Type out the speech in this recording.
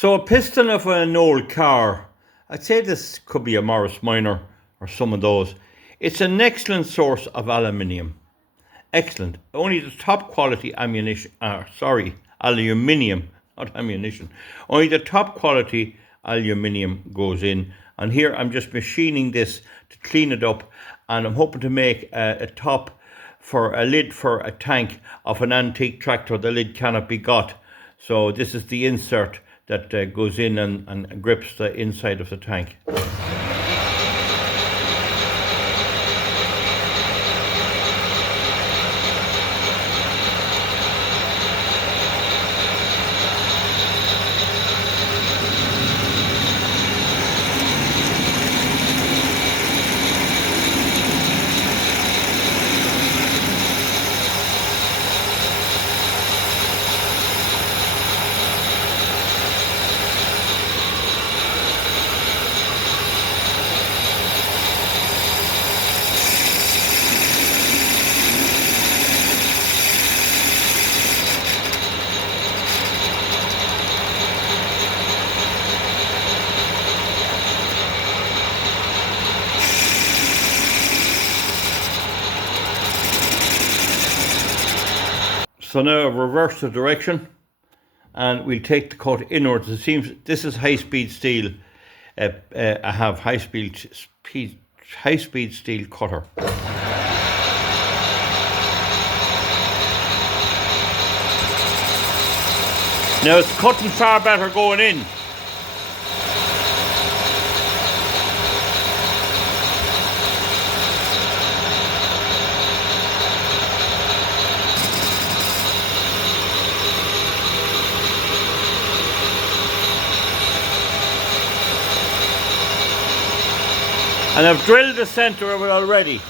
So a piston of an old car, I'd say this could be a Morris Minor or some of those. It's an excellent source of aluminium. Excellent. Only the top quality aluminium, not ammunition. Only the top quality aluminium goes in. And here I'm just machining this to clean it up, and I'm hoping to make a top for a lid for a tank of an antique tractor. The lid cannot be got. So this is the insert that goes in and grips the inside of the tank. So now I've reversed the direction, and we'll take the cut inwards. It seems this is high-speed steel. I have high-speed steel cutter. Now it's cutting far better going in. And I've drilled the centre of it already.